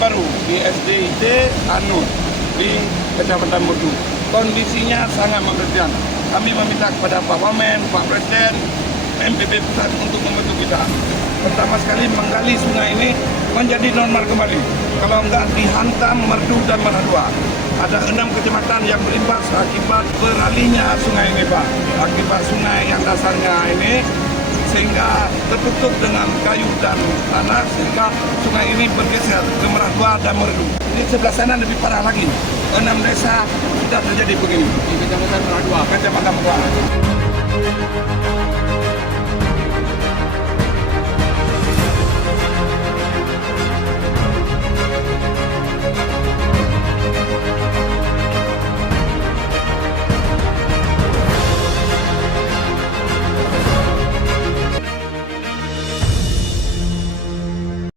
baru di SDIT Anur di Kecamatan Merdu. Kondisinya sangat mengerikan. Kami meminta kepada Pak Wamen, Pak Presiden, MPB Pusat untuk membantu kita. Pertama sekali menggali sungai ini menjadi normal kembali. Kalau enggak dihantam Merdu dan Manadua. Ada 6 kecamatan yang berimbas akibat beralihnya sungai ini, Pak. Akibat sungai yang dasarnya ini sehingga tertutup dengan kayu dan tanah sehingga sungai ini bergeser ke Meradua dan Merdu. Di sebelah sana lebih parah lagi. 6 desa sudah terjadi begini. Di Kecamatan Meradua. Kecamatan Meradua.